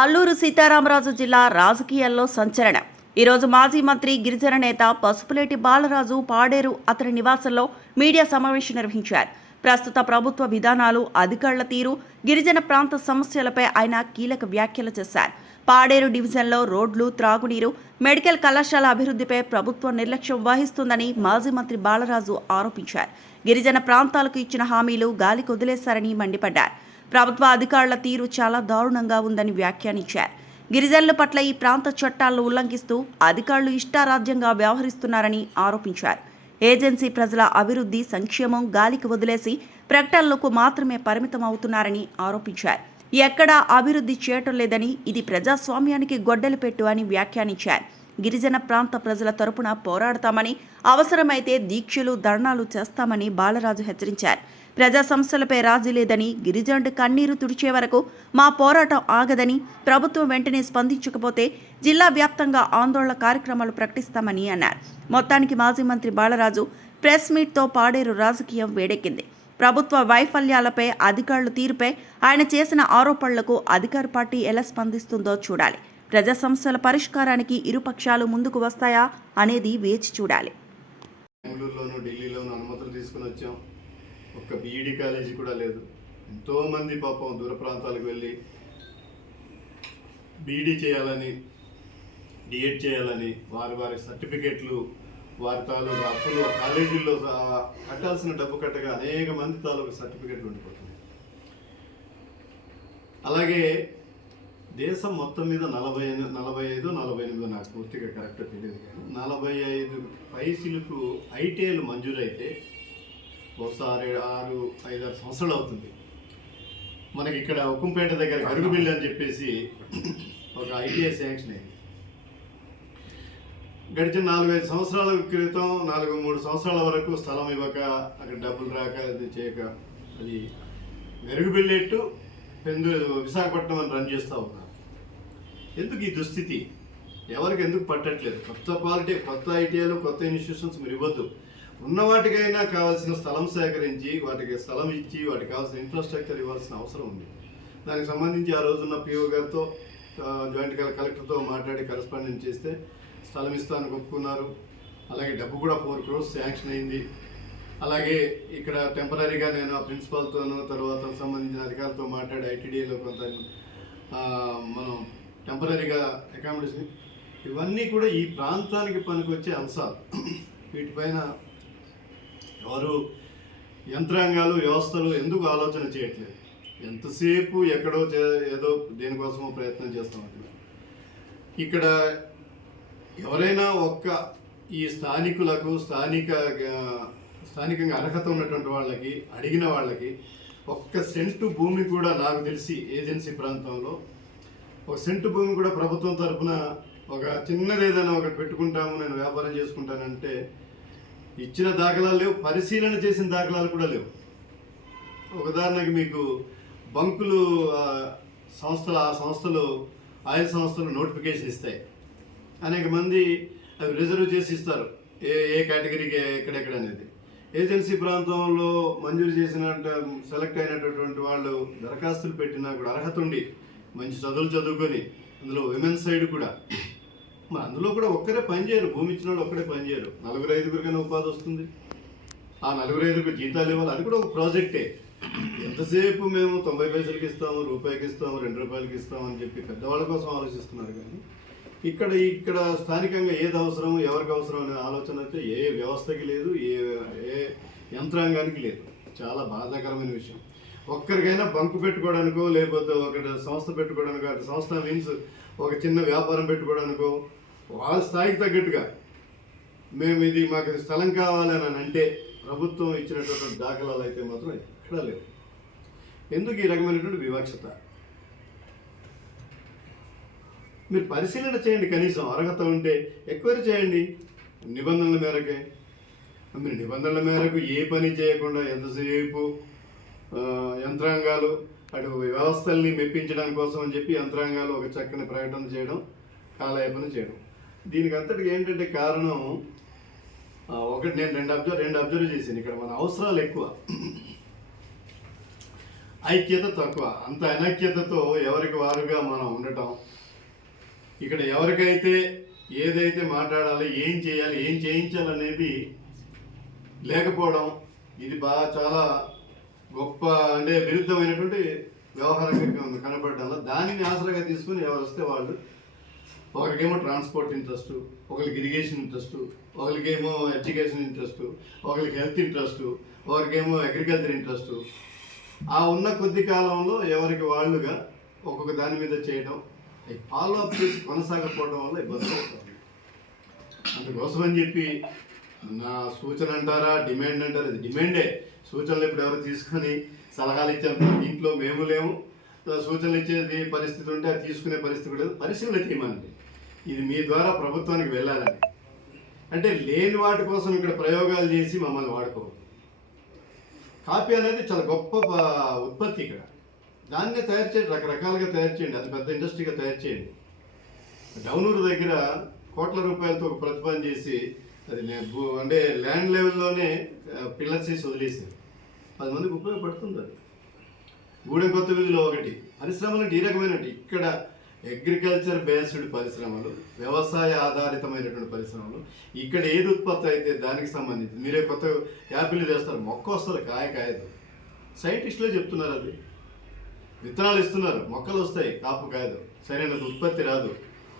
అల్లూరు సీతారామరాజు జిల్లా రాజకీయాల్లో సంచలనం. ఈరోజు మాజీ మంత్రి గిరిజన నేత పసుపులేటి బాలరాజు పాడేరు అతని నివాసంలో మీడియా సమావేశం నిర్వహించారు. ప్రస్తుత ప్రభుత్వ విధానాలు, అధికారుల తీరు, గిరిజన ప్రాంత సమస్యలపై ఆయన కీలక వ్యాఖ్యలు చేశారు. పాడేరు డివిజన్లో రోడ్లు, త్రాగునీరు, మెడికల్ కళాశాల అభివృద్ధిపై ప్రభుత్వం నిర్లక్ష్యం వహిస్తుందని మాజీ మంత్రి బాలరాజు ఆరోపించారు. గిరిజన ప్రాంతాలకు ఇచ్చిన హామీలు గాలికి వదిలేశారని మండిపడ్డారు. ప్రభుత్వ అధికారుల తీరు చాలా దారుణంగా ఉందని వ్యాఖ్యానించారు. గిరిజనుల పట్ల ఈ ప్రాంత చట్టాలను ఉల్లంఘిస్తూ అధికారులు ఇష్టారాజ్యంగా వ్యవహరిస్తున్నారని ఆరోపించారు. ఏజెన్సీ ప్రజల అభివృద్ధి, సంక్షేమం గాలికి వదిలేసి ప్రకటనలకు మాత్రమే పరిమితం అవుతున్నారని ఆరోపించారు. ఎక్కడా అభివృద్ధి చేయటం లేదని, ఇది ప్రజాస్వామ్యానికి గొడ్డలి పెట్టు అని వ్యాఖ్యానించారు. గిరిజన ప్రాంత ప్రజల తరపున పోరాడతామని, అవసరమైతే దీక్షలు, ధర్నాలు చేస్తామని బాలరాజు హెచ్చరించారు. ప్రజా సమస్యలపై రాజీ లేదని, గిరిజనుడి కన్నీరు తుడిచే వరకు మా పోరాటం ఆగదని, ప్రభుత్వం వెంటనే స్పందించకపోతే జిల్లా వ్యాప్తంగా ఆందోళన కార్యక్రమాలు ప్రకటిస్తామని అన్నారు. మొత్తానికి మాజీ మంత్రి బాలరాజు ప్రెస్ మీట్తో పాడేరు రాజకీయం వేడెక్కింది. ప్రభుత్వ వైఫల్యాలపై, అధికారుల తీరుపై ఆయన చేసిన ఆరోపణలకు అధికార పార్టీ ఎలా స్పందిస్తుందో చూడాలి. ప్రజా సమస్యల పరిష్కారానికి ఇరుపక్షాలు ముందుకు వస్తాయా అనేది వేచి చూడాలి. బెంగళూరులోను, ఢిల్లీలోను అనుమతులు తీసుకుని వచ్చాం. ఒక్క బీఈడి కాలేజీ కూడా లేదు. ఎంతోమంది పాపం దూర ప్రాంతాలకు వెళ్ళి బీఈడి చేయాలని, డిఎడ్ చేయాలని వారి సర్టిఫికెట్లు, వారి తాలూకు అప్పులు ఆ కాలేజీల్లో కట్టాల్సిన డబ్బు కట్టగా అనేక మంది తాలూకు సర్టిఫికెట్లు ఉండిపోతున్నాయి. అలాగే దేశం మొత్తం మీద 45 నాకు పూర్తిగా కరెక్ట్గా తెలియదు, కానీ 45 పైసలకు ఐటీఐలు మంజూరైతే ఒకసారి 6-5 సంవత్సరాలు అవుతుంది. మనకి ఇక్కడ ఉక్కంపేట దగ్గర గరుగుబిల్లి అని చెప్పేసి ఒక ఐటీఐ శాంక్షన్ అయింది. గడిచిన 4-5 సంవత్సరాల క్రితం 4-3 సంవత్సరాల వరకు స్థలం ఇవ్వక, అక్కడ డబ్బులు రాక, అది చేయక, అది గరుగుబిల్లి ఎట్టు విశాఖపట్నం అని రన్ చేస్తూ ఉన్నారు. ఎందుకు ఈ దుస్థితి? ఎవరికి ఎందుకు పట్టట్లేదు? కొత్త ఐటీఐలు, కొత్త ఇన్స్టిట్యూషన్స్ మీరు ఇవ్వద్దు. ఉన్న వాటికైనా కావాల్సిన స్థలం సేకరించి, వాటికి స్థలం ఇచ్చి, వాటికి కావాల్సిన ఇన్ఫ్రాస్ట్రక్చర్ ఇవ్వాల్సిన అవసరం ఉంది. దానికి సంబంధించి ఆ రోజున్న పిఓ గారితో, జాయింట్ కలెక్టర్తో మాట్లాడి కరెస్పాండెన్స్ చేస్తే స్థలం ఇస్తానికి ఒప్పుకున్నారు. అలాగే డబ్బు కూడా 4 crores శాంక్షన్ అయింది. అలాగే ఇక్కడ టెంపరీగా నేను ఆ ప్రిన్సిపాల్తోనూ, తర్వాత సంబంధించిన అధికారులతో మాట్లాడి ఐటీడీఏలో కొంత మనం టెంపరీగా అకామిడేషన్, ఇవన్నీ కూడా ఈ ప్రాంతానికి పనికొచ్చే అంశాలు. వీటిపైన ఎవరు యంత్రాంగాలు, వ్యవస్థలు ఎందుకు ఆలోచన చేయట్లేదు? ఎంతసేపు ఎక్కడో ఏదో దేనికోసమో ప్రయత్నం చేస్తామంటున్నారు. ఇక్కడ ఎవరైనా ఈ స్థానికులకు, స్థానికంగా అర్హత ఉన్నటువంటి వాళ్ళకి, అడిగిన వాళ్ళకి 1 సెంటు భూమి కూడా, నాకు తెలిసి ఏజెన్సీ ప్రాంతంలో 1 సెంటు భూమి కూడా ప్రభుత్వం తరఫున ఒక చిన్నది ఏదైనా ఒకటి పెట్టుకుంటాము, నేను వ్యాపారం చేసుకుంటానంటే ఇచ్చిన దాఖలాలు లేవు. పరిశీలన చేసిన దాఖలాలు కూడా లేవు. ఒక ఉదాహరణకి మీకు బంకులు సంస్థలు ఆయిల్ సంస్థలు నోటిఫికేషన్ ఇస్తాయి. అనేక మంది అవి రిజర్వ్ చేసి ఇస్తారు, ఏ కేటగిరీకి ఎక్కడెక్కడ అనేది. ఏజెన్సీ ప్రాంతంలో మంజూరు చేసిన సెలెక్ట్ అయినటువంటి వాళ్ళు దరఖాస్తులు పెట్టినా కూడా అర్హత ఉండి మంచి చదువుకొని, అందులో విమెన్స్ సైడ్ కూడా, మరి అందులో కూడా ఒక్కరే పనిచేయరు. భూమి ఇచ్చిన వాళ్ళు ఒక్కడే పనిచేయరు. 4-5 ఉపాధి వస్తుంది. ఆ 4-5 జీతాలు ఇవ్వాలి. అది కూడా ఒక ప్రాజెక్టే. ఎంతసేపు మేము 90 పైసలకి ఇస్తాము, రూపాయికి ఇస్తాము, 2 రూపాయలకి ఇస్తాము అని చెప్పి పెద్దవాళ్ళ కోసం ఆలోచిస్తున్నారు. కానీ ఇక్కడ స్థానికంగా ఏది అవసరం, ఎవరికి అవసరం అనే ఆలోచన అయితే ఏ వ్యవస్థకి లేదు, ఏ యంత్రాంగానికి లేదు. చాలా బాధాకరమైన విషయం. ఒక్కరికైనా బంకు పెట్టుకోవడానికో, లేకపోతే ఒక సంస్థ పెట్టుకోవడానికో, అటు సంస్థ మీన్స్ ఒక చిన్న వ్యాపారం పెట్టుకోవడానికో, వాళ్ళ స్థాయికి తగ్గట్టుగా మాకు స్థలం కావాలని అంటే ప్రభుత్వం ఇచ్చినటువంటి దాఖలాలు అయితే మాత్రం ఎక్కడా లేవు. ఎందుకు ఈ రకమైనటువంటి వివక్షత? మీరు పరిశీలన చేయండి. కనీసం అర్హత ఉంటే ఎంక్వైరీ చేయండి నిబంధనల మేరకే. మీరు నిబంధనల మేరకు ఏ పని చేయకుండా ఎంతసేపు యంత్రాంగాలు, అటు వ్యవస్థల్ని మెప్పించడానికి కోసం అని చెప్పి యంత్రాంగాలు ఒక చక్కని ప్రకటన చేయడం, కాలయాపన చేయడం. దీనికి అంతటికి ఏంటంటే కారణం ఒకటి, నేను రెండు అబ్జర్వ్ చేశాను. ఇక్కడ మన అవసరాలు ఎక్కువ. ఐక్యత తక్కువ. అంత అనైక్యతతో ఎవరికి వారుగా మనం ఉండటం, ఇక్కడ ఎవరికైతే ఏదైతే మాట్లాడాలి, ఏం చేయాలి, ఏం చేయించాలనేది లేకపోవడం, ఇది చాలా గొప్ప అంటే విరుద్ధమైనటువంటి వ్యవహారంగా కనపడడంలో దానిని ఆసరాగా తీసుకుని ఎవరు వస్తే వాళ్ళు, ఒకరికేమో ట్రాన్స్పోర్ట్ ఇంట్రెస్ట్, ఒకరికి ఇరిగేషన్ ఇంట్రెస్ట్, ఒకరికేమో ఎడ్యుకేషన్ ఇంట్రెస్ట్, ఒకరికి హెల్త్ ఇంట్రెస్ట్, ఒకరికేమో అగ్రికల్చర్ ఇంట్రెస్ట్. ఆ ఉన్న కొద్ది కాలంలో ఎవరికి వాళ్ళుగా ఒక్కొక్క దాని మీద చేయడం, ఫాలో అప్ చేసి కొనసాగకపోవడం వల్ల ఇబ్బంది అవుతుంది. అందుకోసమని చెప్పి నా సూచన అంటారా, డిమాండ్ అంటారా, ఇది డిమాండే. సూచనలు ఇప్పుడు ఎవరు తీసుకొని సలహాలు ఇచ్చేంత దీంట్లో మేము లేము. సూచనలు ఇచ్చేది పరిస్థితి ఉంటే అది తీసుకునే పరిస్థితి కూడా లేదు. పరిశీలన చేయమండి, ఇది మీ ద్వారా ప్రభుత్వానికి వెళ్ళాలని. అంటే లేని వాటి కోసం ఇక్కడ ప్రయోగాలు చేసి మమ్మల్ని వాడుకోవద్దు. కాఫీ అనేది చాలా గొప్ప ఉత్పత్తి. ఇక్కడ దాన్నే తయారు చేయండి, రకరకాలుగా తయారు చేయండి, అది పెద్ద ఇండస్ట్రీగా తయారు చేయండి. డౌనూరు దగ్గర కోట్ల రూపాయలతో ఒక ప్రతిపాదన చేసి అది అంటే ల్యాండ్ లెవెల్లోనే పిల్లర్స్ చేసి వదిలేసారు. 10 మందికి ఉపయోగపడుతుంది. అది గూడెం కొత్త వీధిలో ఒకటి. పరిశ్రమలు అంటే ఈ రకమైనటువంటి ఇక్కడ అగ్రికల్చర్ బేస్డ్ పరిశ్రమలు, వ్యవసాయ ఆధారితమైనటువంటి పరిశ్రమలు. ఇక్కడ ఏది ఉత్పత్తి అయితే దానికి సంబంధించి మీరే కొత్త యాపిల్ చేస్తారు, మొక్క వస్తుంది, కాయదు. సైంటిస్టులే చెప్తున్నారు, అది విత్తనాలు ఇస్తున్నారు, మొక్కలు వస్తాయి, కాపు కాయదు, సరైన ఉత్పత్తి రాదు,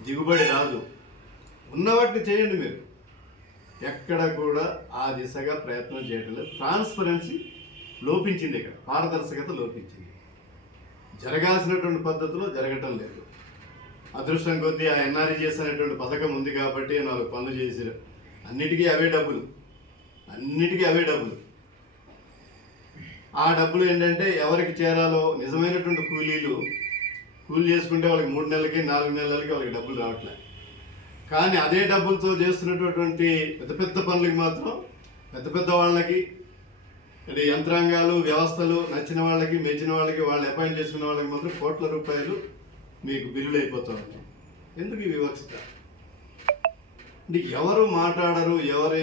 దిగుబడి రాదు. ఉన్న వాటిని చేయండి. మీరు ఎక్కడ కూడా ఆ దిశగా ప్రయత్నం చేయడం లేదు. ట్రాన్స్పరెన్సీ లోపించింది, ఇక్కడ పారదర్శకత లోపించింది. జరగాల్సినటువంటి పద్ధతిలో జరగటం లేదు. అదృష్టం కొద్దీ ఆ ఎన్ఆర్ఈజీఎస్ అనేటువంటి పథకం ఉంది కాబట్టి 4 పనులు చేశారు. అన్నిటికీ అవే డబ్బులు. ఆ డబ్బులు ఏంటంటే ఎవరికి చేరాలో నిజమైనటువంటి కూలీ చేసుకుంటే వాళ్ళకి 3 నెలలకి 4 నెలలకి వాళ్ళకి డబ్బులు రావట్లేదు. కానీ అదే డబ్బులతో చేస్తున్నటువంటి పెద్ద పనులకి మాత్రం పెద్ద వాళ్ళకి యంత్రాంగాలు, వ్యవస్థలు నచ్చిన వాళ్ళకి, మెచ్చిన వాళ్ళకి, వాళ్ళు అపాయింట్ చేసుకున్న వాళ్ళకి మాత్రం కోట్ల రూపాయలు మీకు బిల్లులు అయిపోతూ ఉంటాయి. ఎందుకు ఈ వివక్షత? అంటే ఎవరు మాట్లాడరు, ఎవరు